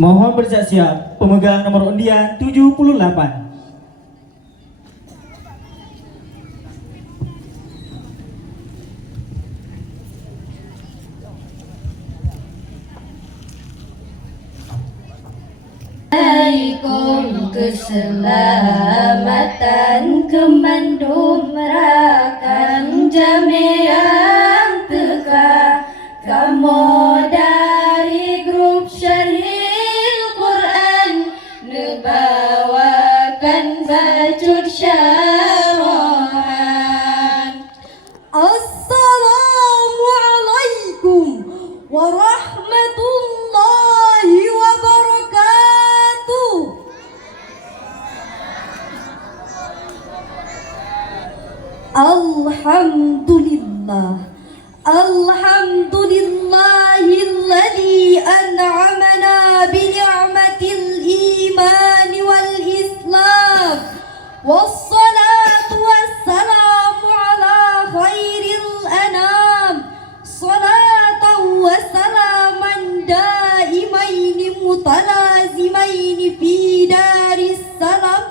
Mohon bersiap-siap pemegang nomor undian 78. Assalamualaikum, keselamatan kemandum rakan jamiah teka kamu dari grup Syarhil Quran nebawakan bacot syarahan. Assalamualaikum warahmatullahi wabarakatuh. Alhamdulillah, alhamdulillahilladzi an'amana bi ni'matil iman wal islam. Wassalatu wassalamu ala khairil anam. Salatan wa salaman daimaini mutalazimaini fi daris salam.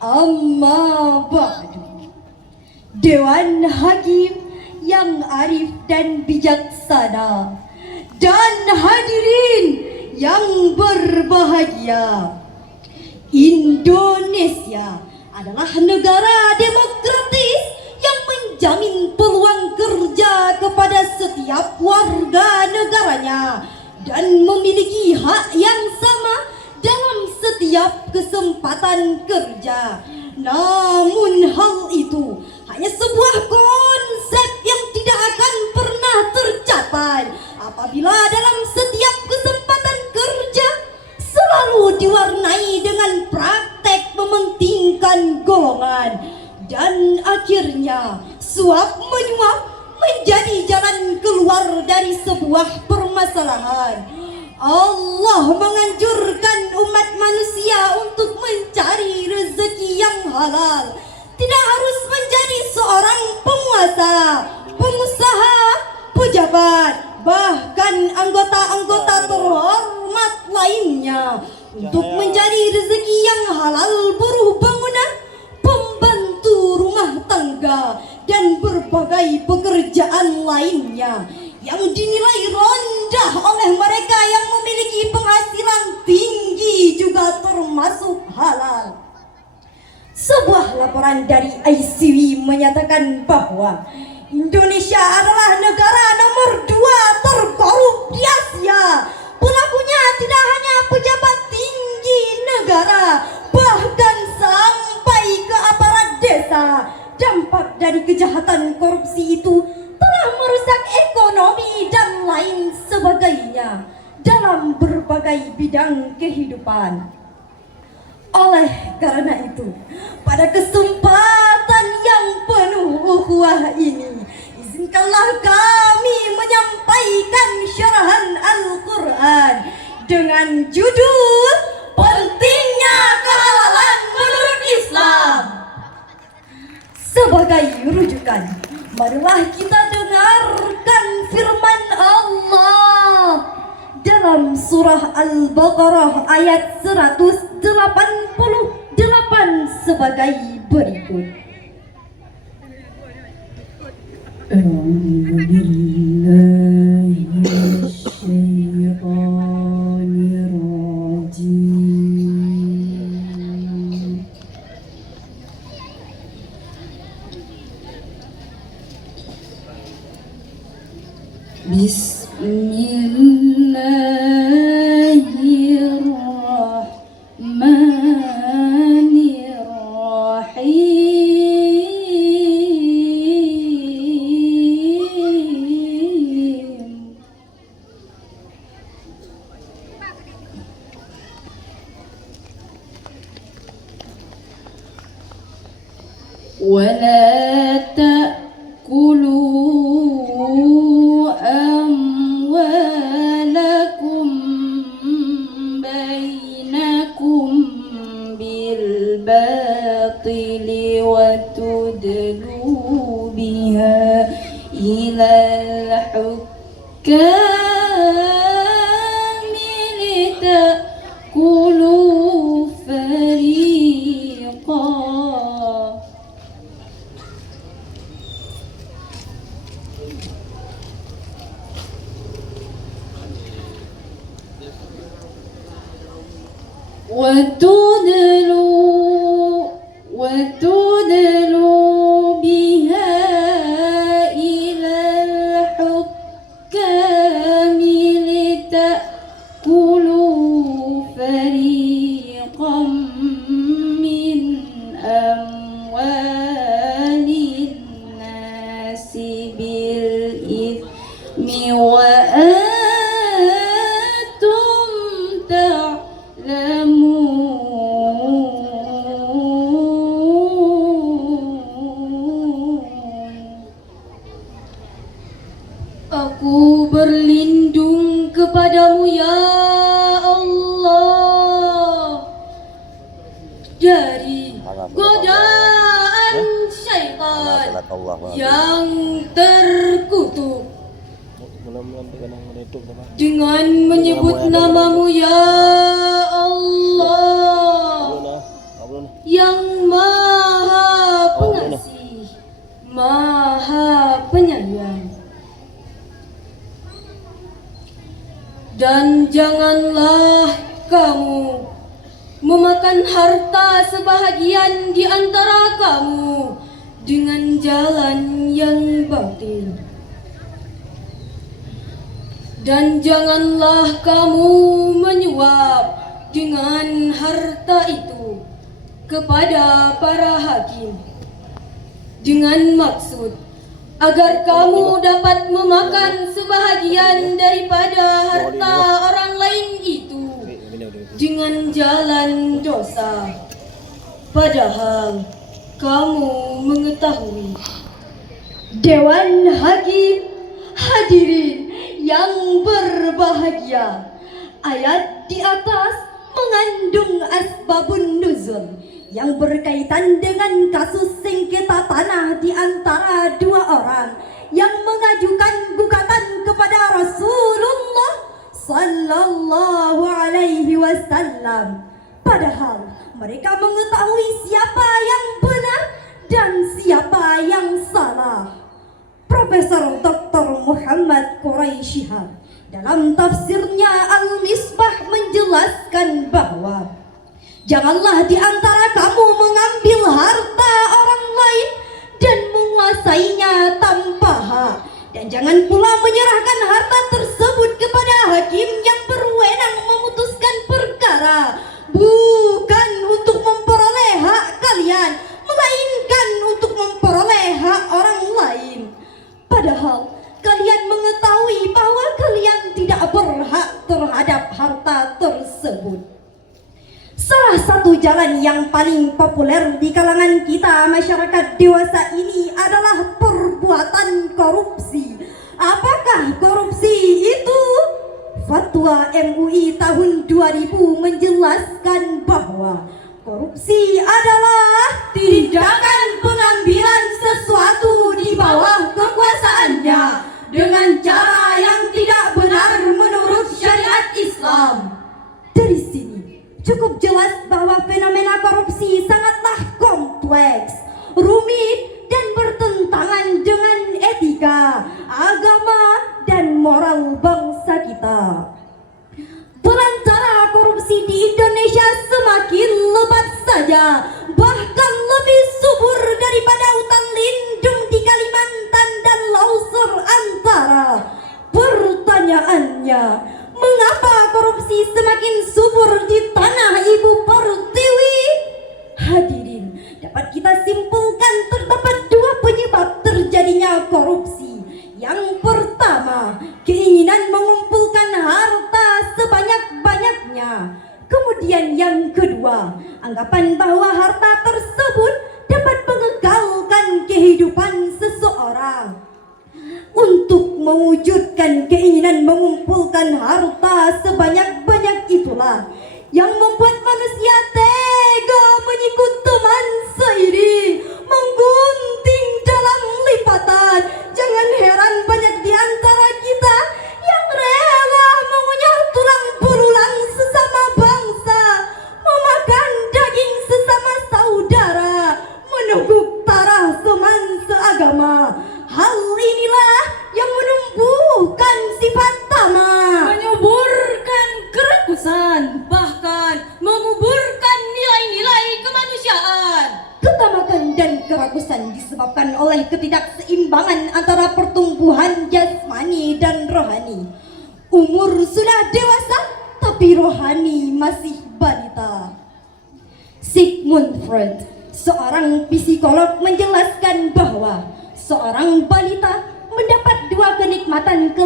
Amma ba'du. Dewan Hakim yang arif dan bijaksana dan hadirin yang berbahagia, Indonesia adalah negara demokratis yang menjamin peluang kerja kepada setiap warga negaranya dan memiliki hak yang sama dalam setiap kesempatan kerja. Namun hal itu hanya sebuah konsep yang tidak akan pernah tercapai apabila dalam setiap kesempatan kerja selalu diwarnai dengan praktek mementingkan golongan dan akhirnya suap menyuap menjadi jalan keluar dari sebuah permasalahan. Allah menganjurkan umat manusia untuk mencari rezeki yang halal. Tidak harus menjadi seorang penguasa, pengusaha, pejabat, bahkan anggota-anggota terhormat lainnya. Untuk menjadi rezeki yang halal, buruh bangunan, pembantu rumah tangga, dan berbagai pekerjaan lainnya yang dinilai rendah oleh mereka yang memiliki penghasilan tinggi juga termasuk halal. Sebuah laporan dari ICW menyatakan bahwa Indonesia adalah negara nomor 2 terkorup di Asia. Pelakunya tidak hanya pejabat tinggi negara, bahkan sampai ke aparat desa. Dampak dari kejahatan korupsi itu telah merusak ekonomi dan lain sebagainya dalam berbagai bidang kehidupan. Oleh karena itu, pada kesempatan yang penuh ukhuwah ini, izinkanlah kami menyampaikan syarahan Al-Quran dengan judul Pentingnya Kehalalan Menurut Islam. Sebagai rujukan, marilah kita dengarkan firman Allah dalam surah Al-Baqarah ayat 188 sebagai berikut. A'udzu billahi minasyaitonir rajim. Bismillahirrahmanirrahim. ولا تأكلوا أموالكم بينكم بالباطل وتدلوا بها إلى الحكام وتدلوا بها إلى الحكام لتأكلوا فريقا من أموال الناس بالإثم وأنتم تعلمون. Aku berlindung kepadamu ya Allah dari godaan syaitan yang terkutuk. Dengan menyebut namamu ya Allah yang maha pengasih, maha penyayang. Dan janganlah kamu memakan harta sebahagian di antara kamu dengan jalan yang batil. Dan janganlah kamu menyuap dengan harta itu kepada para hakim dengan maksud agar kamu dapat memakan sebahagian daripada harta orang lain itu dengan jalan dosa, padahal kamu mengetahui. Dewan Hakim hadirin yang berbahagia, ayat di atas mengandung asbabun nuzul yang berkaitan dengan kasus sengketa tanah di antara dua orang yang mengajukan gugatan kepada Rasulullah sallallahu alaihi wasallam. Padahal mereka mengetahui siapa yang benar dan siapa yang salah. Profesor Dr. Muhammad Quraisyihab dalam tafsirnya Al-Misbah menjelaskan bahwa janganlah di antara kamu mengambil harta orang lain dan menguasainya tanpa hak, dan jangan pula menyerahkan harta tersebut kepada hakim yang berwenang memutuskan perkara bukan untuk memperoleh hak kalian, melainkan untuk memperoleh hak orang lain. Padahal kalian mengetahui bahwa kalian tidak berhak terhadap harta tersebut. Salah satu jalan yang paling populer di kalangan kita masyarakat dewasa ini adalah perbuatan korupsi. Apakah korupsi itu? Fatwa MUI tahun 2000 menjelaskan bahwa korupsi adalah tindakan pengambilan sesuatu di bawah kekuasaannya dengan cara yang tidak benar menurut syariat Islam. Dari sini cukup jelas bahwa fenomena korupsi sangatlah kompleks, rumit, dan bertentangan dengan etika, agama, dan moral bangsa kita. Belantara korupsi di Indonesia semakin lebat saja, bahkan lebih subur daripada hutan lindung di Kalimantan dan Longsor Antara. Pertanyaannya, mengapa korupsi semakin subur di tanah Ibu Pertiwi? Hadirin, dapat kita simpulkan terdapat dua penyebab terjadinya korupsi. Yang pertama, keinginan mengumpulkan harta sebanyak-banyaknya. Kemudian yang kedua, anggapan bahwa harta tersebut dapat mengekalkan kehidupan seseorang. Untuk mewujudkan keinginan mengumpulkan harta sebanyak-banyak itulah yang membuat manusia tega menyikut teman seiring, menggunting dalam lipatan. Jangan heran banyak di antara kita yang rela mengunyah tulang belulang sesama bangsa, memakan daging sesama saudara, meneguk darah teman seagama. Hal inilah yang menumbuhkan sifat tamak, menyuburkan kerekusan, bahkan disebabkan oleh ketidakseimbangan antara pertumbuhan jasmani dan rohani. Umur sudah dewasa, tapi rohani masih balita. Sigmund Freud, seorang psikolog, menjelaskan bahwa seorang balita mendapat dua kenikmatan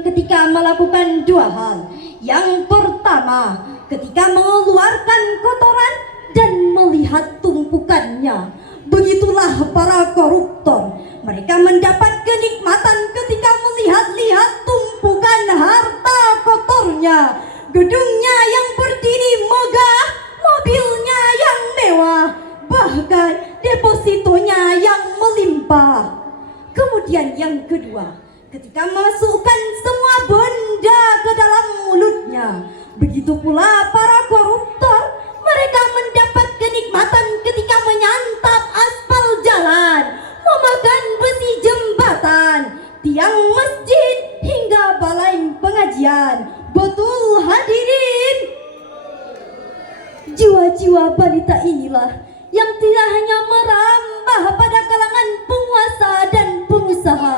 ketika melakukan dua hal. Yang pertama, ketika mengeluarkan kotoran dan melihat tumpukannya. Begitulah para koruptor. Mereka mendapat kenikmatan ketika melihat-lihat tumpukan harta kotornya. Gedungnya yang berdiri megah, mobilnya yang mewah, bahkan depositonya yang melimpah. Kemudian yang kedua, ketika memasukkan semua benda ke dalam mulutnya. Begitu pula para koruptor, mereka mendapat kenikmatan ketika menyantap aspal jalan, memakan besi jembatan, tiang masjid, hingga balai pengajian. Betul hadirin? Jiwa-jiwa balita inilah yang tidak hanya merambah pada kalangan penguasa dan pengusaha,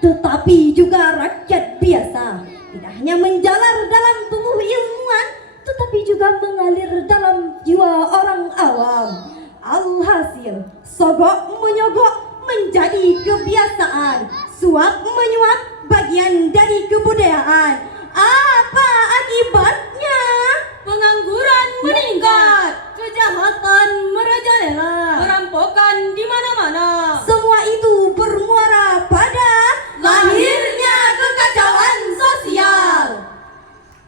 tetapi juga rakyat biasa. Tidak hanya menjalar dalam tubuh ilmuwan, tetapi juga mengalir dalam jiwa orang awam. Alhasil, sogok menyogok menjadi kebiasaan, suap menyuap bagian dari kebudayaan. Apa akibatnya? Pengangguran meningkat, kejahatan merajalela, perampokan di mana-mana. Semua itu bermuara pada lahirnya kekacauan sosial.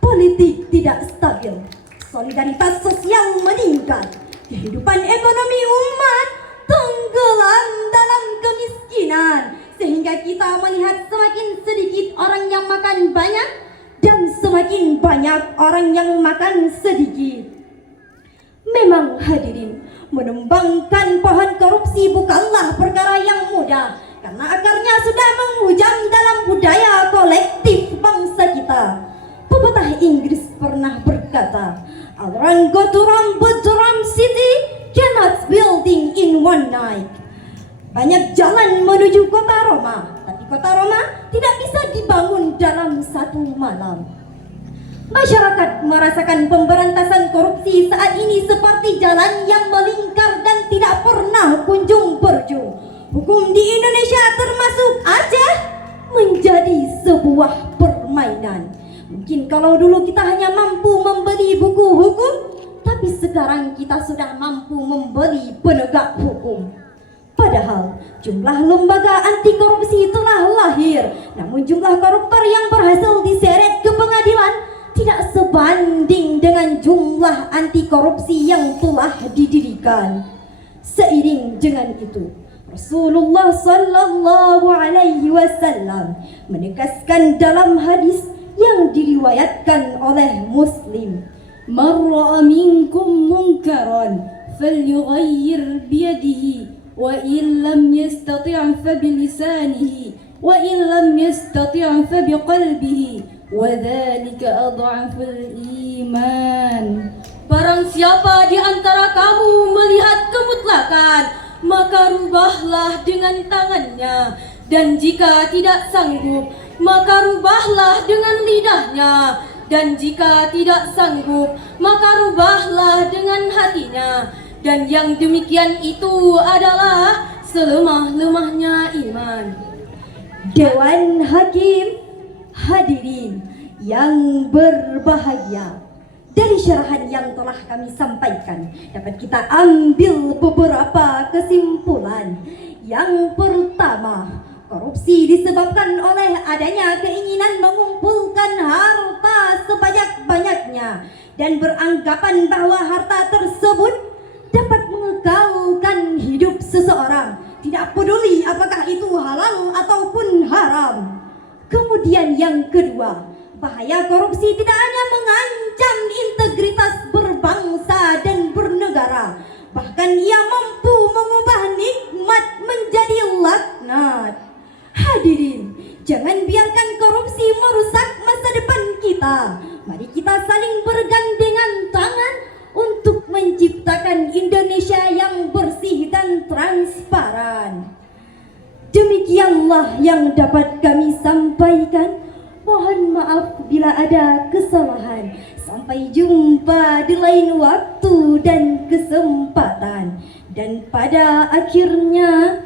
Politik tidak stabil, solidaritas sosial meningkat, kehidupan ekonomi umat tenggelam dalam kemiskinan, sehingga kita melihat semakin sedikit orang yang makan banyak dan semakin banyak orang yang makan sedikit. Memang hadirin, menembangkan pohon korupsi bukanlah perkara yang mudah, karena akarnya sudah menghujam dalam budaya kolektif bangsa kita. Pepatah Inggris pernah berkata, "A run go to Rome, but Rome city cannot building in one night." Banyak jalan menuju kota Roma, tapi kota Roma tidak bisa dibangun dalam satu malam. Masyarakat merasakan pemberantasan korupsi saat ini seperti jalan yang melingkar dan tidak pernah kunjung berujung. Hukum di Indonesia termasuk Aceh menjadi sebuah permainan. Mungkin kalau dulu kita hanya mampu membeli buku hukum, tapi sekarang kita sudah mampu membeli penegak hukum. Padahal jumlah lembaga anti korupsi telah lahir, namun jumlah koruptor yang berhasil diseret ke pengadilan tidak sebanding dengan jumlah anti korupsi yang telah didirikan. Seiring dengan itu, Rasulullah sallallahu alaihi wasallam menegaskan dalam hadis yang diriwayatkan oleh Muslim, "Man ra'a minkum munkaran falyughayyir biyadihi wa in lam yastati' fa bilisanihi wa in lam yastati' fa biqalbihi wa dzalika adhaful iman." Barang siapa di antara kamu melihat kemutlakan, maka rubahlah dengan tangannya, dan jika tidak sanggup, maka rubahlah dengan lidahnya, dan jika tidak sanggup, maka rubahlah dengan hatinya. Dan yang demikian itu adalah selemah-lemahnya iman. Dewan Hakim, hadirin yang berbahagia, dari syarahan yang telah kami sampaikan dapat kita ambil beberapa kesimpulan. Yang pertama, korupsi disebabkan oleh adanya keinginan mengumpulkan harta sebanyak-banyaknya dan beranggapan bahwa harta tersebut dapat mengekalkan hidup seseorang, tidak peduli apakah itu halal ataupun haram. Kemudian yang kedua, bahaya korupsi tidak hanya mengancam integritas berbangsa dan bernegara, bahkan ia mampu mengubah nikmat menjadi laknat. Hadirin, jangan biarkan korupsi merusak masa depan kita. Mari kita saling bergandengan tangan untuk menciptakan Indonesia yang bersih dan transparan. Demikianlah yang dapat kami sampaikan. Mohon maaf bila ada kesalahan. Sampai jumpa di lain waktu dan kesempatan. Dan pada akhirnya,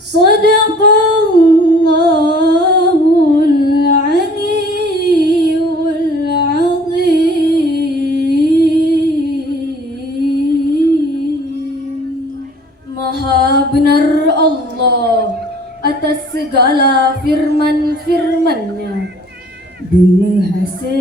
Sadaqallahul Aliyyul Azim. Maha benar Allah atas segala firman-firman-Nya. Bemahase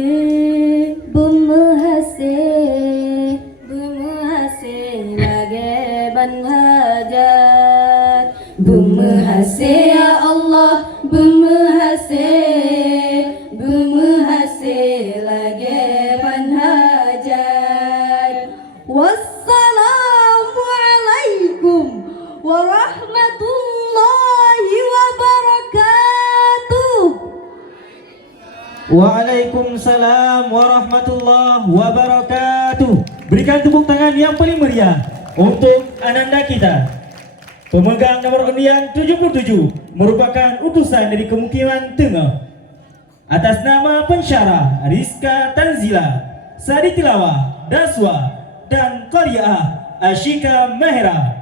lagi ban hajat. Bemahase ya Allah, bemahase lagi ban hajat. wassalamualaikum warahmatullahi wabarakatuh. Waalaikumsalam warahmatullahi wabarakatuh. Berikan tepuk tangan yang paling meriah untuk ananda kita. Pemegang nomor undian 77 merupakan utusan dari Kemukiman Tengah. Atas nama pensyarah Rizka Tanzila, Sadi Tilawah, Daswa, dan Qari'ah Ashika Mahera,